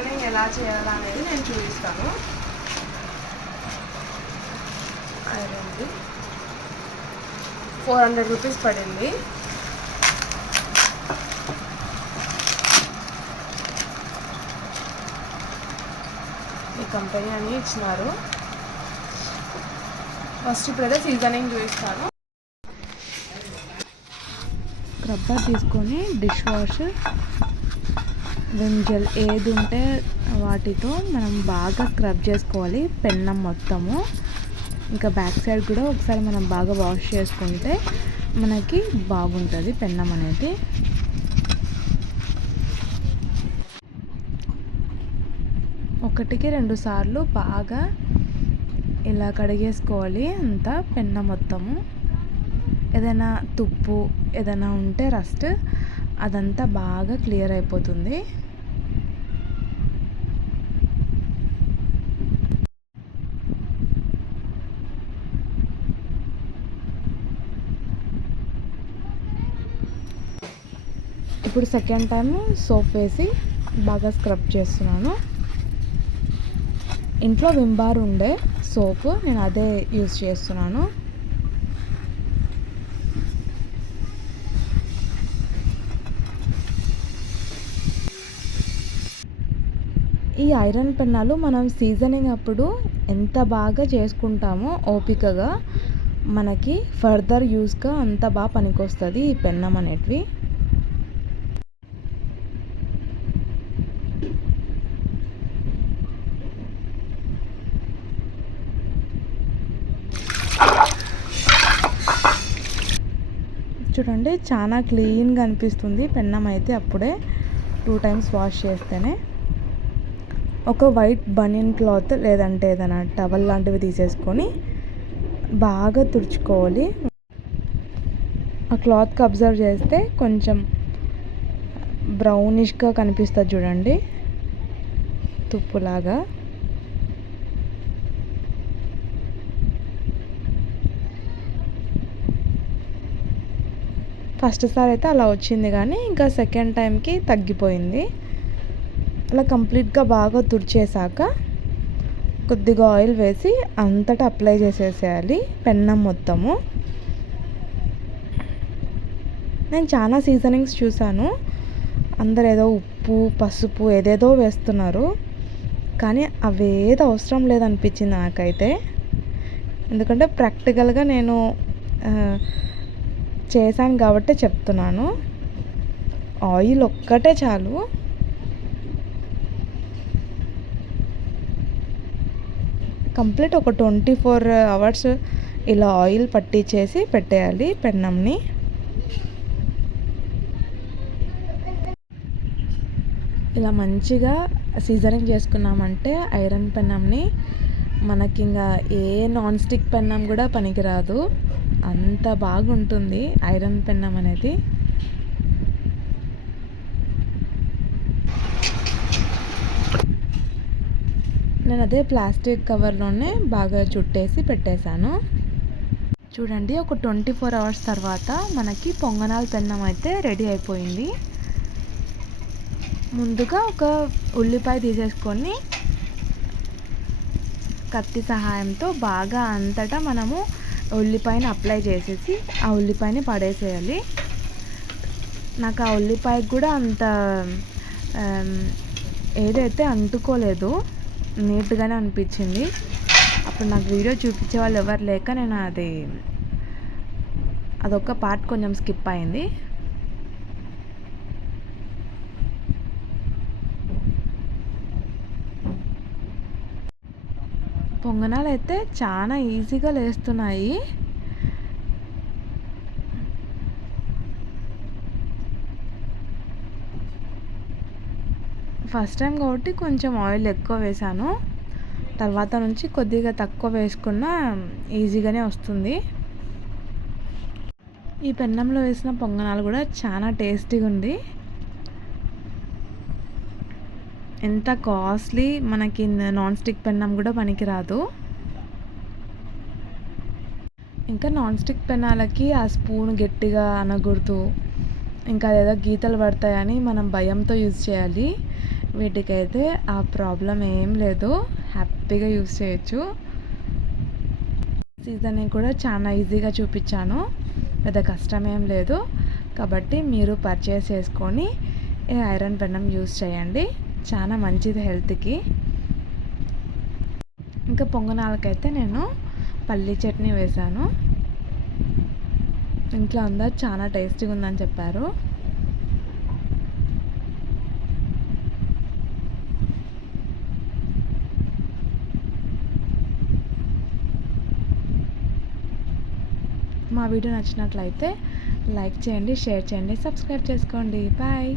Seasoning ఎలా చేయాలా అనేది నేను చూపిస్తాను. ఐరన్ది 400 రూపీస్ పడింది. ఈ కంపెనీ అని ఇచ్చినారు. ఫస్ట్ ఇప్పుడైతే సీజనింగ్ చూపిస్తాను. స్క్రబ్బర్ తీసుకొని డిష్ వాష్, విమ్ జెల్ ఏది ఉంటే వాటితో మనం బాగా స్క్రబ్ చేసుకోవాలి పెన్నం మొత్తము. ఇంకా బ్యాక్ సైడ్ కూడా ఒకసారి మనం బాగా వాష్ చేసుకుంటే మనకి బాగుంటుంది పెన్నం అనేది. ఒకటికి 2 సార్లు బాగా ఇలా కడిగేసుకోవాలి అంతా పెన్నం మొత్తము. ఏదైనా తుప్పు ఏదైనా ఉంటే రస్ట్ అదంతా బాగా క్లియర్ అయిపోతుంది. ఇప్పుడు సెకండ్ టైం సోప్ వేసి బాగా స్క్రబ్ చేస్తున్నాను. ఇంట్లో విమ్ బార్ ఉండే సోప్, నేను అదే యూజ్ చేస్తున్నాను. ఈ ఐరన్ పెన్నాలు మనం సీజనింగ్ అప్పుడు ఎంత బాగా చేసుకుంటామో ఓపికగా, మనకి ఫర్దర్ యూస్గా అంత బాగా పనికొస్తుంది ఈ పెన్నం అనేటివి. చూడండి చాలా క్లీన్గా అనిపిస్తుంది పెన్నం అయితే అప్పుడే 2 టైమ్స్ వాష్ చేస్తేనే. ఒక వైట్ బనియన్ క్లాత్ లేదంటే ఏదైనా టవల్ లాంటివి తీసేసుకొని బాగా తుడుచుకోవాలి. ఆ క్లాత్కి అబ్జర్వ్ చేస్తే కొంచెం బ్రౌనిష్గా కనిపిస్తుంది చూడండి, తుప్పులాగా. ఫస్ట్ సారి అయితే అలా వచ్చింది, కానీ ఇంకా సెకండ్ టైంకి తగ్గిపోయింది. అలా కంప్లీట్గా బాగా తుడిచేసాక కొద్దిగా ఆయిల్ వేసి అంతటా అప్లై చేసేసేయాలి పెన్నం మొత్తము. నేను చాలా సీజనింగ్స్ చూశాను, అందరు ఏదో ఉప్పు పసుపు ఏదేదో వేస్తున్నారు, కానీ అవేది అవసరం లేదనిపించింది నాకైతే. ఎందుకంటే ప్రాక్టికల్గా నేను చేశాను కాబట్టి చెప్తున్నాను. ఆయిల్ ఒక్కటే చాలు. కంప్లీట్ ఒక 24 అవర్స్ ఇలా ఆయిల్ పట్టించేసి పెట్టేయాలి పెన్నంని. ఇలా మంచిగా సీజనింగ్ చేసుకున్నామంటే ఐరన్ పెన్నంని మనకి ఇంకా ఏ నాన్ స్టిక్ పెన్నం కూడా పనికిరాదు, అంత బాగుంటుంది ఐరన్ పెన్నం అనేది. నేను అదే ప్లాస్టిక్ కవర్లోనే బాగా చుట్టేసి పెట్టేశాను. చూడండి, ఒక 24 అవర్స్ తర్వాత మనకి పొంగనాల పెన్నం అయితే రెడీ అయిపోయింది. ముందుగా ఒక ఉల్లిపాయ తీసేసుకొని కత్తి సహాయంతో బాగా అంతటా మనము ఉల్లిపాయని అప్లై చేసేసి ఆ ఉల్లిపాయని పడేసేయాలి. నాకు ఆ ఉల్లిపాయకి కూడా అంత ఏదైతే అంటుకోలేదు, నీట్గానే అనిపించింది. అప్పుడు నాకు వీడియో చూపించే వాళ్ళు ఎవరు లేక నేను అదొక పార్ట్ కొంచెం స్కిప్ అయింది. పొంగనాలు అయితే చాలా ఈజీగా లేస్తున్నాయి. ఫస్ట్ టైం కాబట్టి కొంచెం ఆయిల్ ఎక్కువ వేసాను, తర్వాత నుంచి కొద్దిగా తక్కువ వేసుకున్నా ఈజీగానే వస్తుంది. ఈ పెన్నంలో వేసిన పొంగనాలు కూడా చాలా టేస్టీగా ఉంది. ఎంత కాస్ట్లీ, మనకి నాన్ స్టిక్ పెన్నం కూడా పనికిరాదు. ఇంకా నాన్ స్టిక్ పెన్నాలకి ఆ స్పూన్ గట్టిగా అనకూడదు, ఇంకా అదేదో గీతలు పడతాయని మనం భయంతో యూజ్ చేయాలి. వీటికైతే ఆ ప్రాబ్లం ఏం లేదు, హ్యాపీగా యూస్ చేయొచ్చు. సీజనింగ్ కూడా చాలా ఈజీగా చూపించాను, పెద్ద కష్టం ఏం లేదు. కాబట్టి మీరు పర్చేస్ చేసుకొని ఈ ఐరన్ పెన్నం యూస్ చేయండి, చాలా మంచిది హెల్త్కి. ఇంకా పొంగనాలకైతే నేను పల్లీ చట్నీ వేశాను. ఇంట్లో అందరు చాలా టేస్టీగా ఉందని చెప్పారు. మా వీడియో నచ్చినట్లయితే లైక్ చేయండి, షేర్ చేయండి, సబ్స్క్రైబ్ చేసుకోండి. బాయ్.